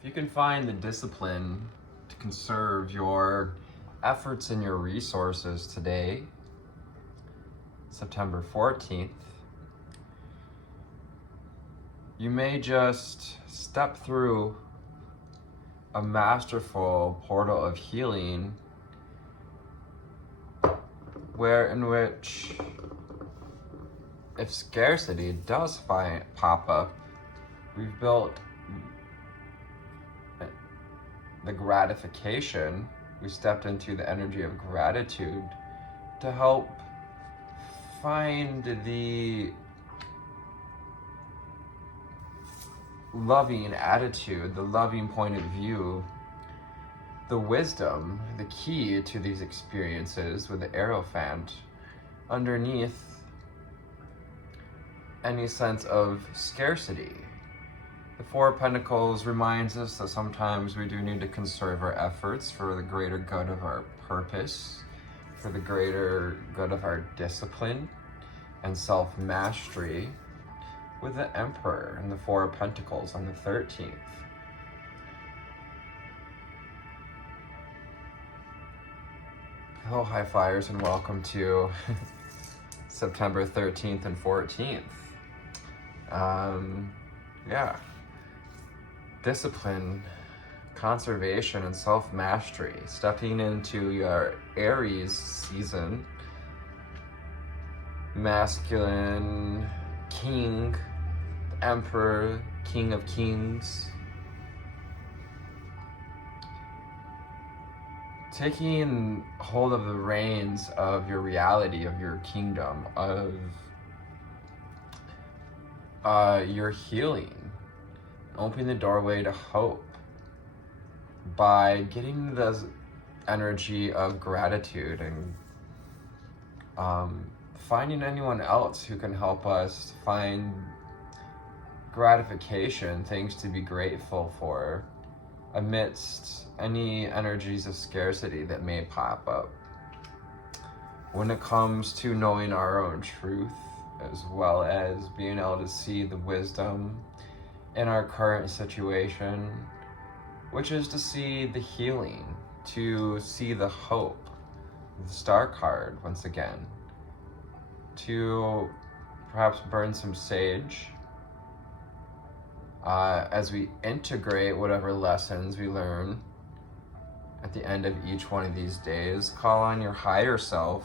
If you can find the discipline to conserve your efforts and your resources today, September 14th, you may just step through a masterful portal of healing in which, if scarcity does pop up, we've built the gratification. We stepped into the energy of gratitude to help find the loving attitude, the loving point of view, the wisdom, the key to these experiences with the Hierophant underneath any sense of scarcity. The Four of Pentacles reminds us that sometimes we do need to conserve our efforts for the greater good of our purpose, for the greater good of our discipline and self-mastery, with the Emperor and the Four of Pentacles on the 13th. Hello, high flyers, and welcome to September 13th and 14th. Discipline, conservation, and self-mastery. Stepping into your Aries season. Masculine king, the Emperor, King of Kings. Taking hold of the reins of your reality, of your kingdom, of your healing. Opening the doorway to hope by getting the energy of gratitude and finding anyone else who can help us find gratification, things to be grateful for amidst any energies of scarcity that may pop up. When it comes to knowing our own truth, as well as being able to see the wisdom in our current situation, which is to see the healing, to see the hope, the Star card once again, to perhaps burn some sage as we integrate whatever lessons we learn at the end of each one of these days. Call on your higher self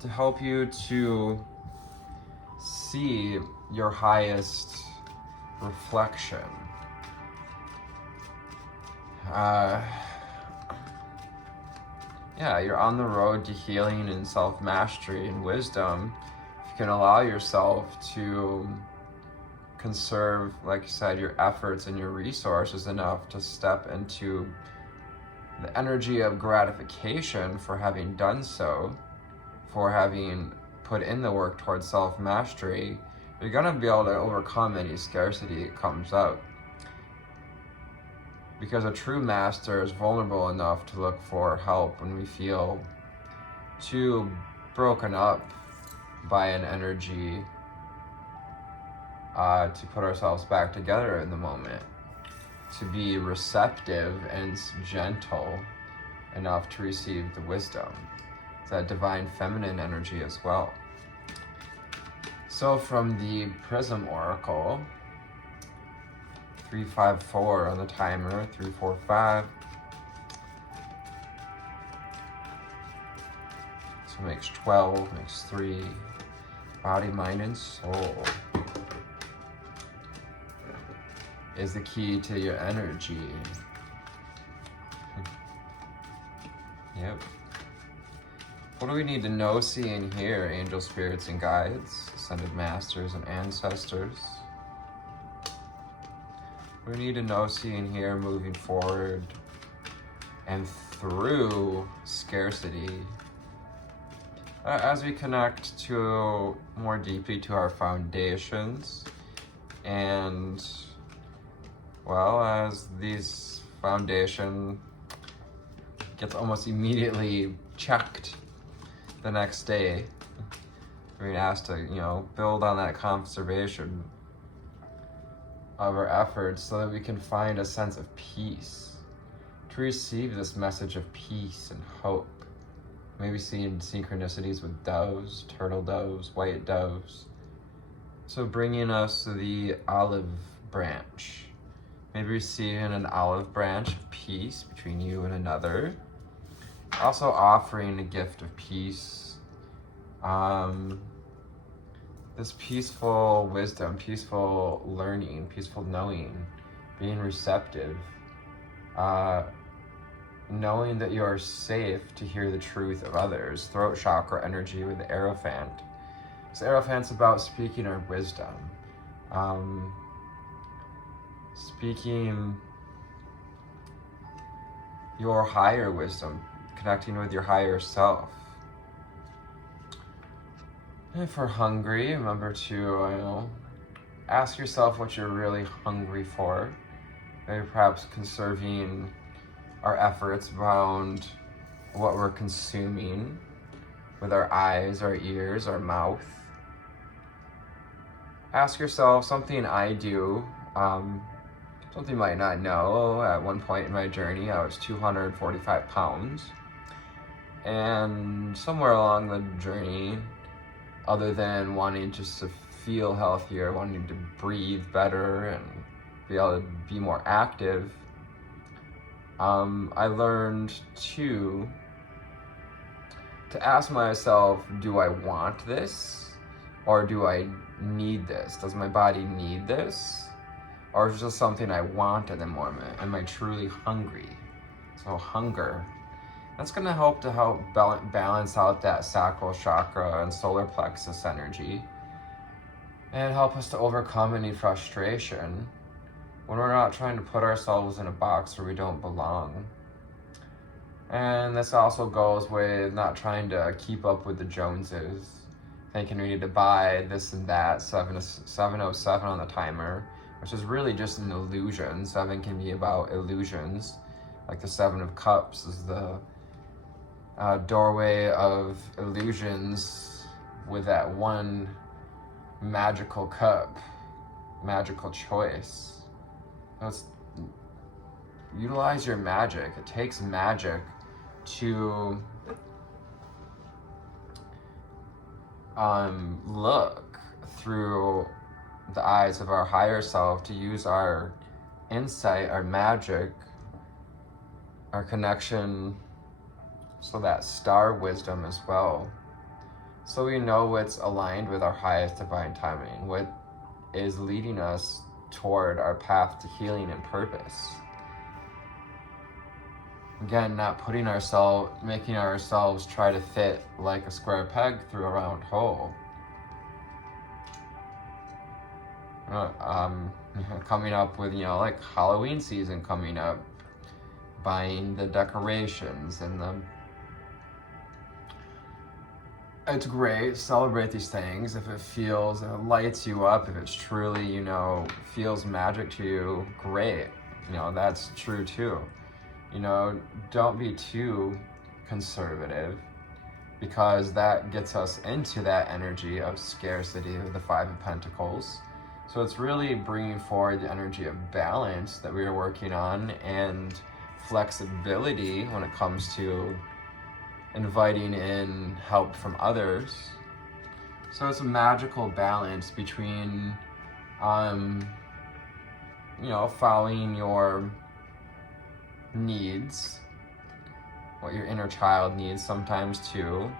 to help you to see your highest reflection. You're on the road to healing and self-mastery and wisdom. If you can allow yourself to conserve, like I said, your efforts and your resources enough to step into the energy of gratification for having done so, for having put in the work towards self-mastery, you're going to be able to overcome any scarcity that comes out. Because a true master is vulnerable enough to look for help when we feel too broken up by an energy to put ourselves back together in the moment, to be receptive and gentle enough to receive the wisdom. It's that divine feminine energy as well. So from the Prism Oracle, 354 on the timer, 345. So makes 12, makes 3. Body, mind, and soul is the key to your energy. Yep. What do we need to know, see, and hear, angel spirits and guides, ascended masters and ancestors? We need to know, see, and hear moving forward and through scarcity as we connect to more deeply to our foundations, and well, as these foundation gets almost immediately checked the next day, we're asked to, build on that conservation. of our efforts so that we can find a sense of peace, to receive this message of peace and hope. Maybe seeing synchronicities with doves, turtle doves, white doves. So bringing us the olive branch. Maybe receiving an olive branch of peace between you and another. Also offering a gift of peace. This peaceful wisdom, peaceful learning, peaceful knowing, being receptive. Knowing that you are safe to hear the truth of others. Throat chakra energy with the Aerophant. So Aerophant's about speaking our wisdom. Speaking your higher wisdom, connecting with your higher self. If we're hungry, remember to ask yourself what you're really hungry for. Maybe perhaps conserving our efforts around what we're consuming with our eyes, our ears, our mouth. Ask yourself something I do, something you might not know. At one point in my journey, I was 245 pounds. And somewhere along the journey, other than wanting just to feel healthier, wanting to breathe better and be able to be more active, I learned to ask myself, do I want this? Or do I need this? Does my body need this? Or is it just something I want in the moment? Am I truly hungry? So hunger. That's going to help balance out that sacral chakra and solar plexus energy and help us to overcome any frustration when we're not trying to put ourselves in a box where we don't belong. And this also goes with not trying to keep up with the Joneses, thinking we need to buy this and that, 707 on the timer, which is really just an illusion. 7 can be about illusions, like the 7 of Cups is the doorway of illusions with that one magical cup, magical choice. Let's utilize your magic. It takes magic to look through the eyes of our higher self, to use our insight, our magic, our connection, so that star wisdom as well. So we know what's aligned with our highest divine timing, what is leading us toward our path to healing and purpose. Again, not making ourselves try to fit like a square peg through a round hole. Coming up with, like Halloween season coming up, buying the decorations and it's great, celebrate these things if it lights you up, if it's truly, feels magic to you, great. That's true too. Don't be too conservative, because that gets us into that energy of scarcity of the 5 of Pentacles. So it's really bringing forward the energy of balance that we are working on, and flexibility when it comes to inviting in help from others. So it's a magical balance between, following your needs, what your inner child needs sometimes too.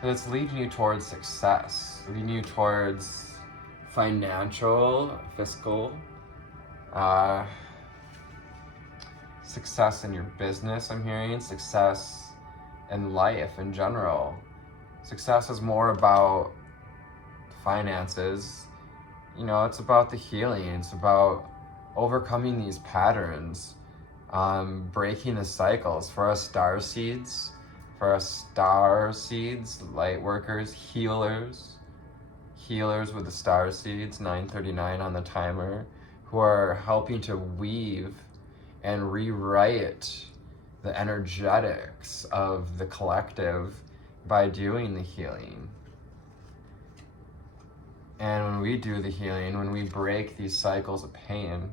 So it's leading you towards success, leading you towards financial, fiscal, success in your business, I'm hearing, success in life in general. Success is more about finances. It's about the healing. It's about overcoming these patterns, breaking the cycles. For us star seeds, light workers, healers with the star seeds, 939 on the timer, who are helping to weave and rewrite the energetics of the collective by doing the healing. And when we do the healing, when we break these cycles of pain,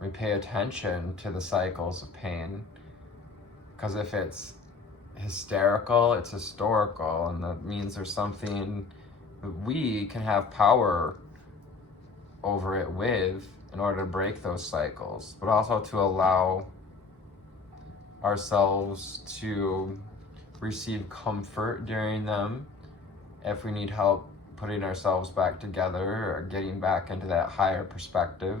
we pay attention to the cycles of pain. Because if it's hysterical, it's historical, and that means there's something that we can have power over it with in order to break those cycles, but also to allow ourselves to receive comfort during them if we need help putting ourselves back together or getting back into that higher perspective.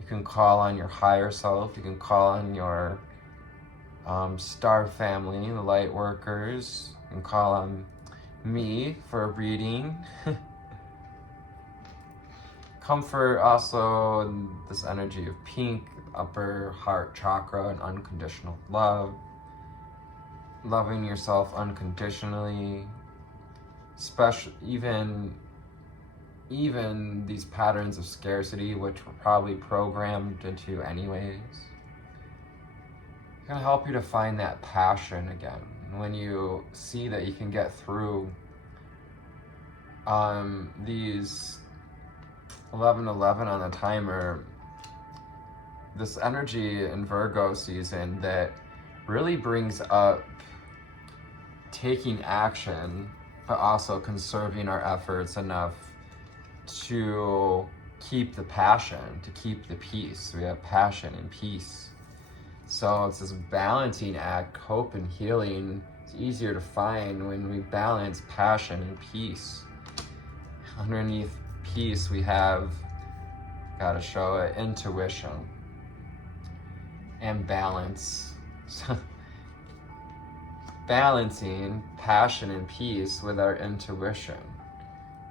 You can call on your higher self. You can call on your star family, the light workers. You can call on me for a reading. Comfort also in this energy of pink, upper heart chakra, and unconditional love. Loving yourself unconditionally, especially even these patterns of scarcity, which were probably programmed into anyways, can help you to find that passion again. When you see that you can get through these 11:11 on the timer, this energy in Virgo season that really brings up taking action, but also conserving our efforts enough to keep the passion, to keep the peace. We have passion and peace. So it's this balancing act. Hope and healing is easier to find when we balance passion and peace. Underneath peace, we have, gotta show it, intuition and balance. Balancing passion and peace with our intuition.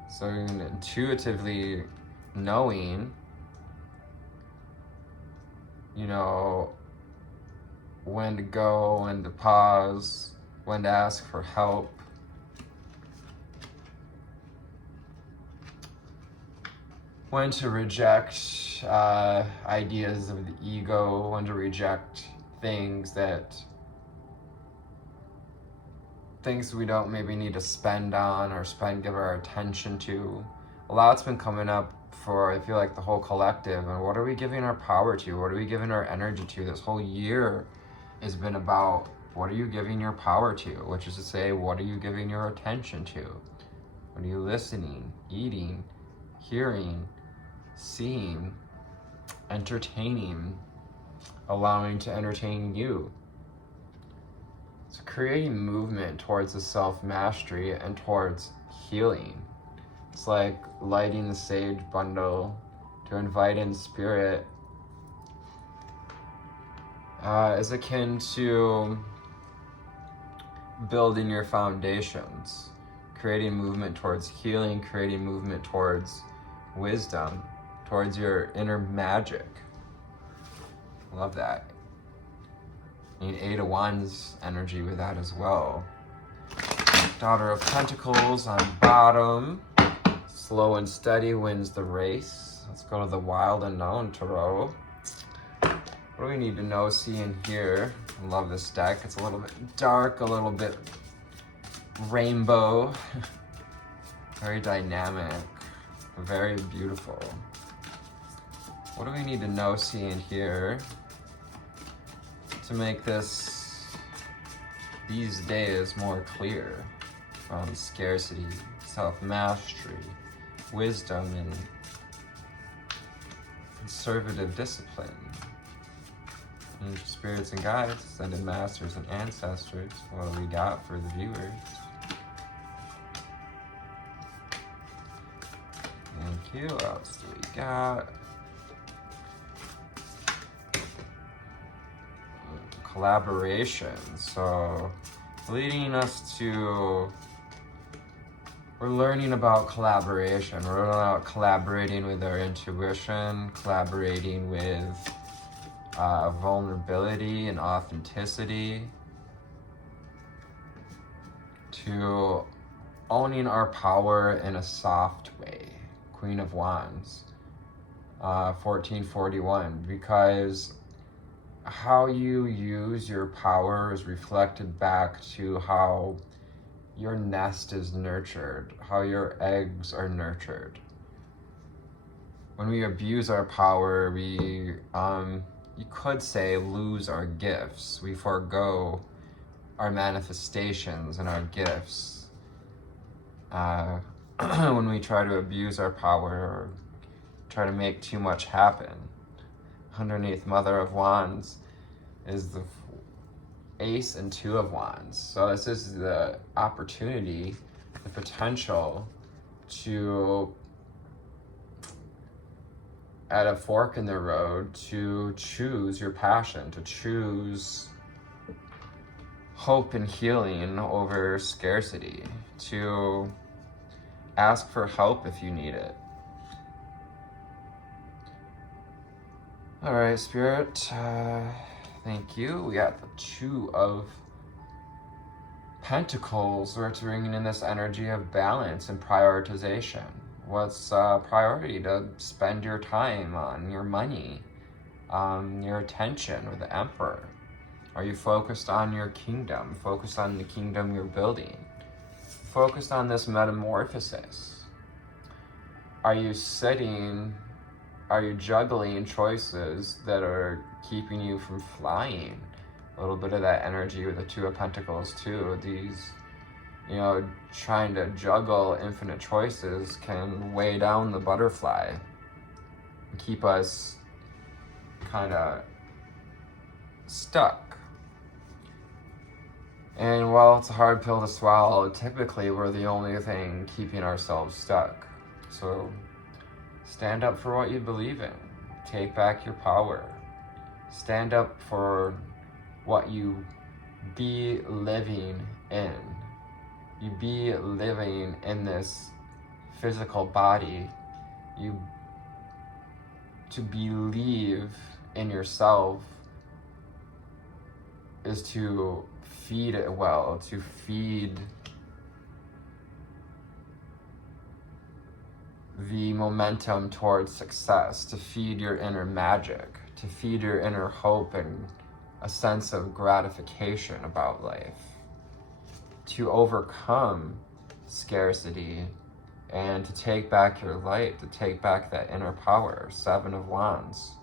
So intuitively knowing, when to go, when to pause, when to ask for help. When to reject ideas of the ego, when to reject things we don't maybe need to spend on or give our attention to. A lot's been coming up for, I feel like, the whole collective. And what are we giving our power to? What are we giving our energy to? This whole year has been about, what are you giving your power to? Which is to say, what are you giving your attention to? What are you listening, eating, hearing, seeing, entertaining, allowing to entertain you? So creating movement towards the self-mastery and towards healing. It's like lighting the sage bundle to invite in spirit is akin to building your foundations, creating movement towards healing, creating movement towards wisdom, towards your inner magic. Love that. You need 8 of Wands energy with that as well. Daughter of Pentacles on bottom. Slow and steady wins the race. Let's go to the Wild Unknown Tarot. What do we need to know, see, and hear? I love this deck. It's a little bit dark, a little bit rainbow. Very dynamic, very beautiful. What do we need to know, see, and hear to make these days more clear? From scarcity, self-mastery, wisdom, and conservative discipline. Angel spirits and guides, ascended masters and ancestors. What do we got for the viewers? Thank you. What else do we got? Collaboration. So leading us to, we're learning about collaboration. We're learning about collaborating with our intuition, collaborating with vulnerability and authenticity, to owning our power in a soft way. Queen of Wands, 1441, because how you use your power is reflected back to how your nest is nurtured, how your eggs are nurtured. When we abuse our power, we, you could say, lose our gifts. We forego our manifestations and our gifts. When we try to abuse our power or try to make too much happen. Underneath Mother of Wands is the Ace and Two of Wands. So this is the opportunity, the potential to, at a fork in the road, to choose your passion, to choose hope and healing over scarcity, to ask for help if you need it. All right, Spirit, thank you. We got the Two of Pentacles. We're bringing in this energy of balance and prioritization. What's priority to spend your time on, your money, your attention with the Emperor? Are you focused on your kingdom, focused on the kingdom you're building, focused on this metamorphosis? Are you juggling choices that are keeping you from flying? A little bit of that energy with the Two of Pentacles too. These, trying to juggle infinite choices can weigh down the butterfly and keep us kind of stuck. And while it's a hard pill to swallow, typically we're the only thing keeping ourselves stuck. So stand up for what you believe in. Take back your power. Stand up for what you be living in. You be living in this physical body. To believe in yourself is to feed it well, to feed the momentum towards success, to feed your inner magic, to feed your inner hope and a sense of gratification about life, to overcome scarcity and to take back your light, to take back that inner power. Seven of Wands.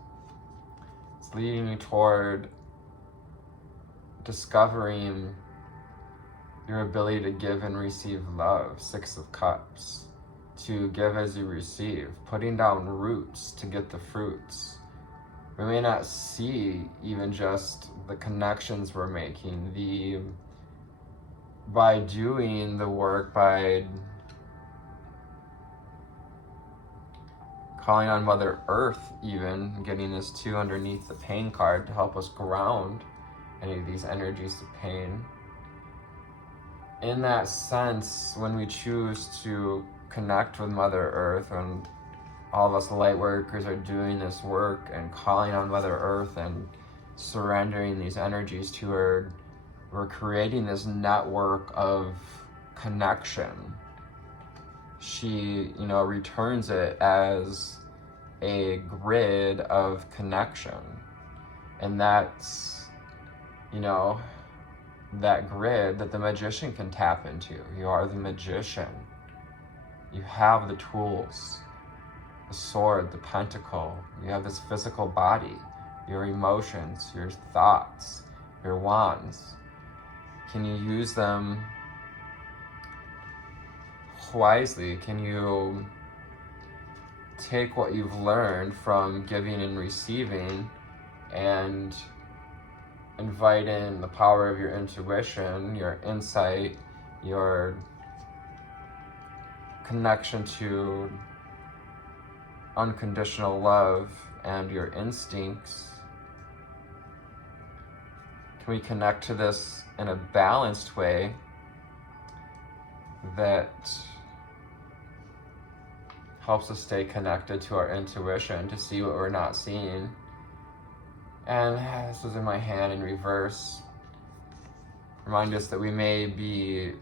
It's leading you toward discovering your ability to give and receive love. Six of Cups. To give as you receive. Putting down roots to get the fruits. We may not see even just the connections we're making, by doing the work, by calling on Mother Earth even, getting this Two underneath the Pain card to help us ground any of these energies of pain. In that sense, when we choose to connect with Mother Earth, and all of us light workers are doing this work and calling on Mother Earth and surrendering these energies to her, we're creating this network of connection. She, returns it as a grid of connection. And that's, that grid that the magician can tap into. You are the magician. You have the tools, the sword, the pentacle. You have this physical body, your emotions, your thoughts, your wands. Can you use them wisely? Can you take what you've learned from giving and receiving and invite in the power of your intuition, your insight, your connection to unconditional love, and your instincts? Can we connect to this in a balanced way that helps us stay connected to our intuition, to see what we're not seeing? And this was in my hand in reverse. Remind us that we may be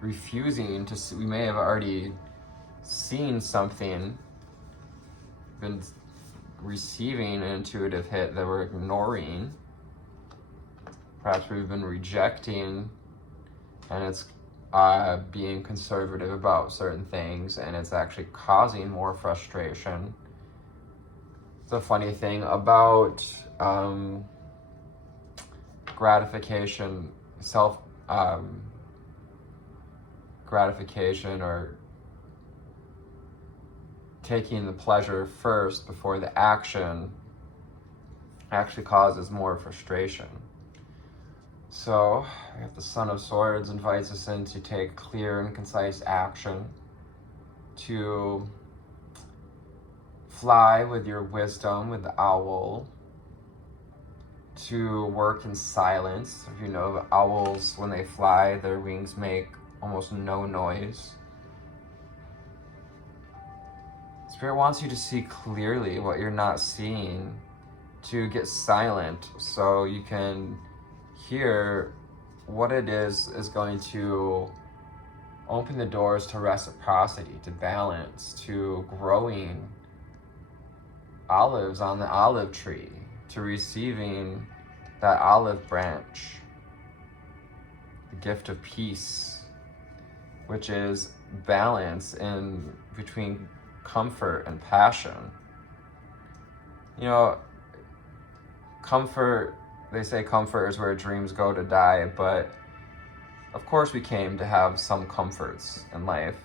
refusing to see, we may have already seen something, been receiving an intuitive hit that we're ignoring. Perhaps we've been rejecting and it's being conservative about certain things, and it's actually causing more frustration. The funny thing about gratification, self gratification, or taking the pleasure first before the action, actually causes more frustration. So we have the Son of Swords invites us in to take clear and concise action, to fly with your wisdom, with the owl, to work in silence. If you know, the owls, when they fly, their wings make almost no noise. Spirit wants you to see clearly what you're not seeing, to get silent so you can hear what it is going to open the doors to reciprocity, to balance, to growing olives on the olive tree, to receiving that olive branch, the gift of peace, which is balance in between comfort and passion. You know, comfort, they say comfort is where dreams go to die, but of course we came to have some comforts in life.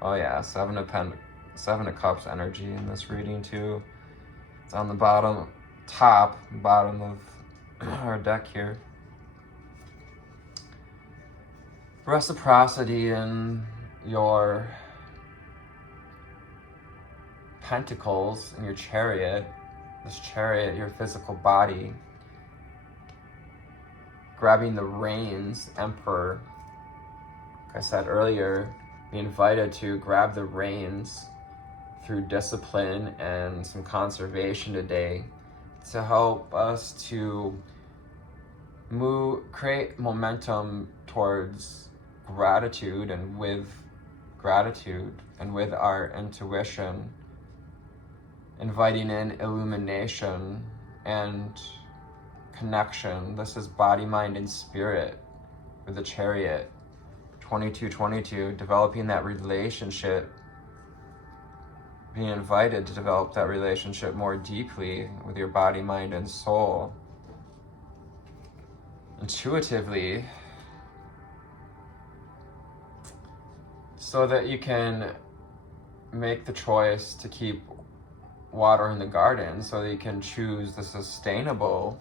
Oh yeah, Seven of Cups energy in this reading too. It's on the bottom of our deck here. Reciprocity in your pentacles, in your chariot, this chariot, your physical body, grabbing the reins, Emperor. Like I said earlier, be invited to grab the reins through discipline and some conservation today to help us to create momentum towards gratitude, and with our intuition, inviting in illumination and connection. This is body, mind, and spirit with the chariot. 2222, developing that relationship, being invited to develop that relationship more deeply with your body, mind, and soul. Intuitively, so that you can make the choice to keep watering the garden, so that you can choose the sustainable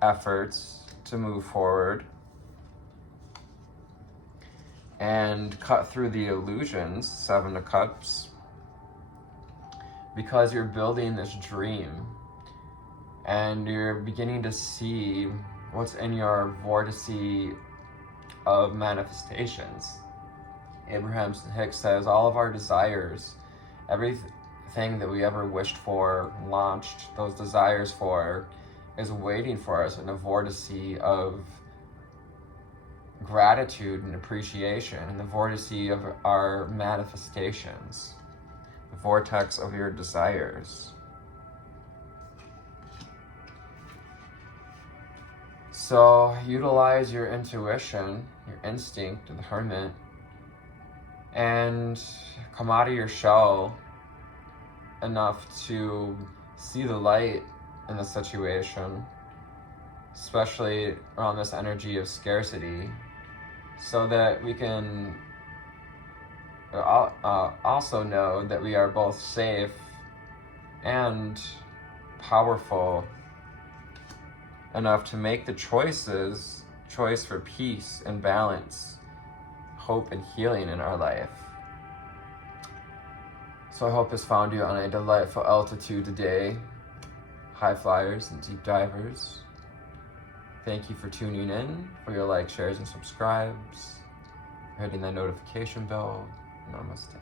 efforts to move forward and cut through the illusions, Seven of Cups, because you're building this dream and you're beginning to see what's in your vortex of manifestations. Abraham Hicks says all of our desires, everything that we ever wished for, launched those desires for, is waiting for us in a vortex of gratitude and appreciation, and the vortex of our manifestations, the vortex of your desires. So utilize your intuition, your instinct, the Hermit, and come out of your shell enough to see the light in the situation, especially around this energy of scarcity, so that we can also know that we are both safe and powerful enough to make the choice for peace and balance, hope and healing in our life. So I hope this found you on a delightful altitude today, high flyers and deep divers. Thank you for tuning in, for your likes, shares, and subscribes, hitting that notification bell. Namaste.